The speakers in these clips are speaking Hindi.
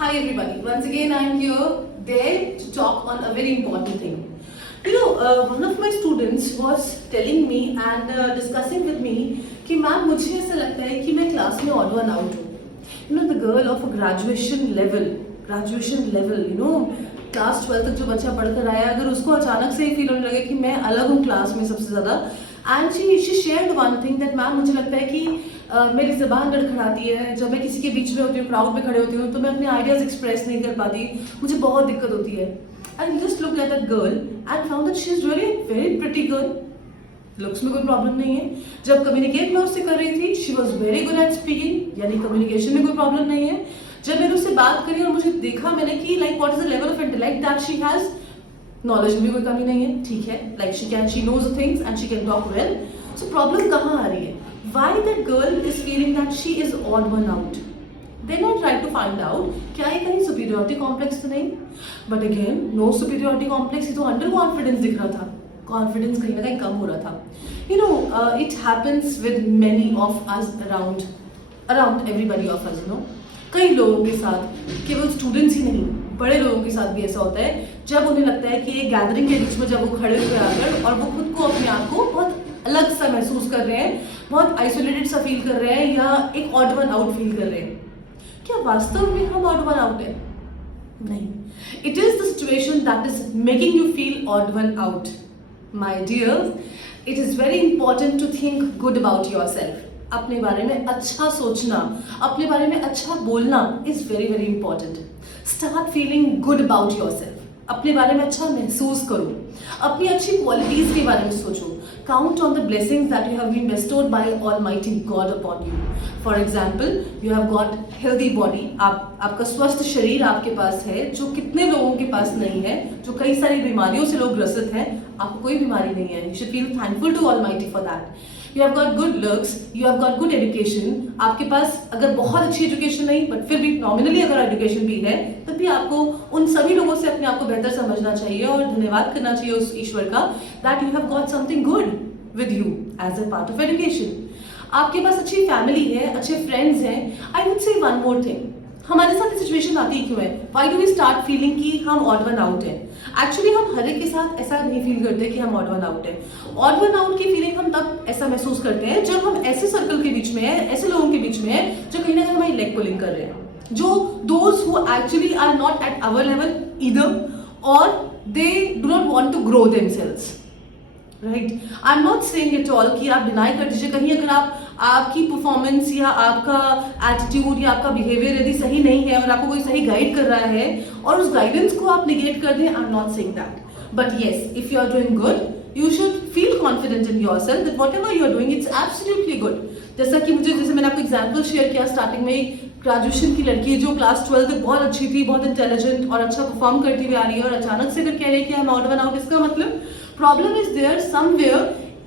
Hi everybody, once again I am here there to talk on a very important thing. One of my students was telling me and discussing with me कि मैम मुझे ऐसा लगता है कि मैं क्लास में ऑड वन आउट हूँ. The girl of a graduation level, class 12 तक जो बच्चा पढ़कर आया, अगर उसको अचानक से ही फील होने लगे कि मैं अलग हूँ क्लास में सबसे ज़्यादा, and she shared one thing that ma'am मुझे लगता है कि मेरी ज़बान लड़खड़ाती है जब मैं किसी के बीच में होती हूँ, क्राउड में खड़े होती हूँ, तो मैं अपने आइडियाज़ एक्सप्रेस नहीं कर पाती, मुझे बहुत दिक्कत होती है. And just look at that girl and found that she is really very pretty girl. Looks में कोई प्रॉब्लम नहीं है. जब कम्युनिकेट मैं उससे कर रही थी, she was very good at speaking, यानी कम्युनिकेशन में कोई प्रॉब्लम नहीं है. जब मैंने उससे बात करी और मुझे देखा मैंने कि like what is the level of intellect that she has, knowledge में भी कोई कमी नहीं है, ठीक है, like she knows things and she can talk well. So problem कहाँ आ रही है? Why that girl is feeling that she is odd one out? Then I tried to find out क्या ये कहीं superiority complex तो नहीं? But again, no superiority complex, ये तो under confidence दिख रहा था. Confidence कहीं ना कहीं कम हो रहा था. It happens with many of us around everybody of us, कई लोगों के साथ, केवल स्टूडेंट्स ही नहीं, बड़े लोगों के साथ भी ऐसा होता है जब उन्हें लगता है कि एक गैदरिंग के बीच में जब वो खड़े हुए आकर और वो खुद को अपने आप को बहुत अलग सा महसूस कर रहे हैं, बहुत आइसोलेटेड सा फील कर रहे हैं या एक ऑड वन आउट फील कर रहे हैं. क्या वास्तव में हम ऑड वन आउट है? नहीं. It is the situation that is making you feel odd one out. My dear, it is very important to think good about yourself. अपने बारे में अच्छा सोचना, अपने बारे में अच्छा बोलना is very very important. Start feeling good about yourself. अपने बारे में अच्छा महसूस करो, अपनी अच्छी क्वालिटीज के बारे में सोचो. Count on the blessings that you have been bestowed by Almighty God upon you. For example, you have got healthy body. आपका स्वस्थ शरीर आपके पास है, जो कितने लोगों के पास नहीं है, जो कई सारी बीमारियों से लोग ग्रसित हैं. आपको कोई बीमारी नहीं है. You should feel thankful to Almighty for that. You have got good looks, you have got good education. आपके पास अगर बहुत अच्छी एजुकेशन नहीं, बट फिर भी नॉमिनली अगर एजुकेशन भी है, तब भी आपको उन सभी लोगों से अपने आप को बेहतर समझना चाहिए और धन्यवाद करना चाहिए उस ईश्वर का that you have got something good with you as a part of education. आपके पास अच्छी फैमिली है, अच्छे फ्रेंड्स हैं. I would say one more thing. हमारे साथ सिचुएशन आती क्यों है? Why do we start feeling कि हम ऑड वन आउट हैं? एक्चुअली हम हर एक के साथ ऐसा नहीं फील करते कि हम ऑड वन आउट हैं. ऑड वन आउट की फीलिंग हम तब ऐसा महसूस करते हैं जब हम ऐसे सर्कल के बीच में हैं, ऐसे लोगों के बीच में हैं जो कहीं ना कहीं हमारी लेग पुलिंग कर रहे हैं, जो those who actually are not at our level either और they do not want to grow themselves. Right. I am not saying it all कि आप डिनाई कर दीजिए कहीं अगर आपकी परफॉर्मेंस या आपका एटीट्यूड या आपका बिहेवियर यदि सही नहीं है और आपको कोई सही गाइड कर रहा है और उस गाइडेंस को आप निगेट कर दें. I am not saying that. But yes, if you are doing good, you should feel confident in yourself that whatever you are doing it's absolutely good. जैसे मैंने आपको एग्जांपल शेयर किया स्टार्टिंग में, ग्रेजुएशन की लड़की है जो क्लास 12 तक बहुत अच्छी थी, बहुत इंटेलिजेंट और अच्छा परफॉर्म करती हुई आ रही है और अचानक से अगर कह रही है कि I am odd one out, इसका मतलब problem is there somewhere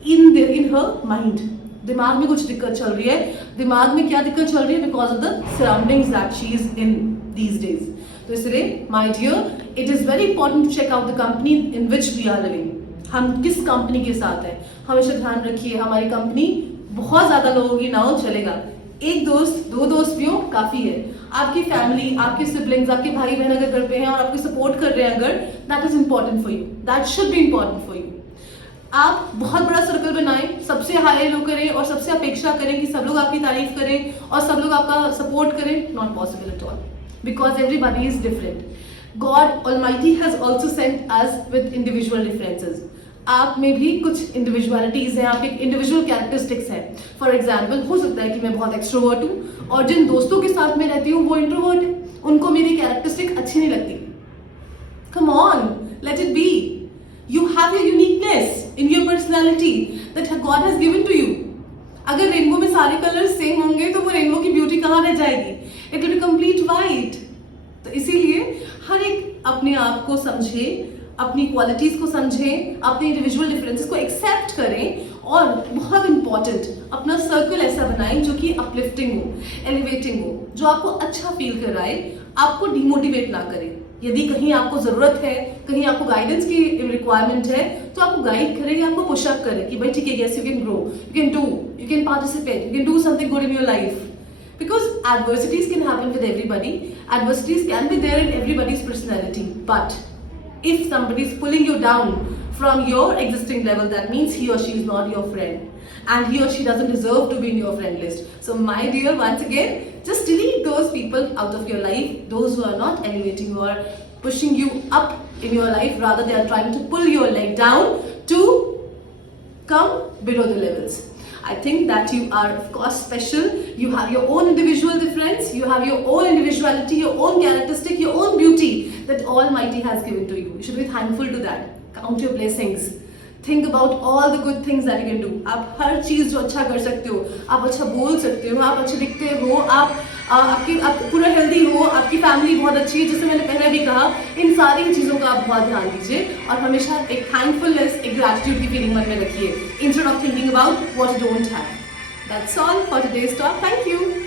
in her mind. दिमाग में कुछ दिक्कत चल रही है. दिमाग में क्या दिक्कत चल रही है? Because of the surroundings that she is in these days. तो इसलिए my dear, it is very important to check out the company in which we are living. हम किस कंपनी के साथ हैं, हमेशा ध्यान रखिए. हमारी कंपनी बहुत ज्यादा लोगों की ना हो, चलेगा. एक दोस्त, दो दोस्त भी हो, काफी है. आपकी फैमिली, आपके सिबलिंग्स, आपके भाई बहन अगर घर पे हैं और आपको सपोर्ट कर रहे हैं, अगर that is important for you, that should be important for you. आप बहुत बड़ा सर्कल बनाएं, सबसे हाई लो करें और सबसे अपेक्षा करें कि सब लोग आपकी तारीफ करें और सब लोग आपका सपोर्ट करें. Not possible at all, because everybody is different. God Almighty has also sent us with individual differences. आप में भी कुछ इंडिविजुअलिटीज हैं, आपके इंडिविजुअल कैरेक्टरिस्टिक्स हैं. फॉर एग्जाम्पल, हो सकता है कि मैं बहुत एक्सट्रोवर्ट हूँ और जिन दोस्तों के साथ मैं रहती हूँ वो इंट्रोवर्ट है, उनको मेरी कैरेक्टरिस्टिक अच्छी नहीं लगती. Come on, let it be. You have your uniqueness in your personality that God has given to you. अगर रेनबो में सारे कलर्स सेम होंगे तो वो रेनबो की ब्यूटी कहाँ रह जाएगी? It will be complete white. तो इसीलिए हर एक अपने आप को समझे, अपनी क्वालिटीज को समझें, अपने इंडिविजुअल डिफरेंसेस को एक्सेप्ट करें और बहुत इंपॉर्टेंट, अपना सर्कल ऐसा बनाएं जो कि अपलिफ्टिंग हो, एलिवेटिंग हो, जो आपको अच्छा फील कराए, आपको डिमोटिवेट ना करे. यदि कहीं आपको जरूरत है, कहीं आपको गाइडेंस की रिक्वायरमेंट है, तो आपको गाइड करे या आपको पुशअप करे कि भाई ठीक है, yes you can grow, you can do, you can participate, you can do something good in your life. Because adversities can happen with everybody, adversities can be there in everybody's personality, but if somebody is pulling you down from your existing level, that means he or she is not your friend, and he or she doesn't deserve to be in your friend list. So my dear, once again, just delete those people out of your life, those who are not elevating, who are pushing you up in your life, rather they are trying to pull your leg down to come below the levels. I think that you are of course special, you have your own individual difference, you have your own individuality, your own characteristic, your own beauty that Almighty has given to you. You should be thankful to that. Count your blessings. Think about all the good things that you can do. आप हर चीज जो अच्छा कर सकते हो, आप अच्छा बोल सकते हो, आप अच्छे दिखते हो, आप पूरा हेल्दी हो, आपकी फैमिली बहुत अच्छी है, जैसे मैंने पहले भी कहा, इन सारी चीज़ों का आप बहुत ध्यान दीजिए और हमेशा एक थैंकफुलनेस, एक ग्रैटिट्यूड की फीलिंग मन में रखिए, instead of thinking about what you don't have. That's all for today's talk. Thank you.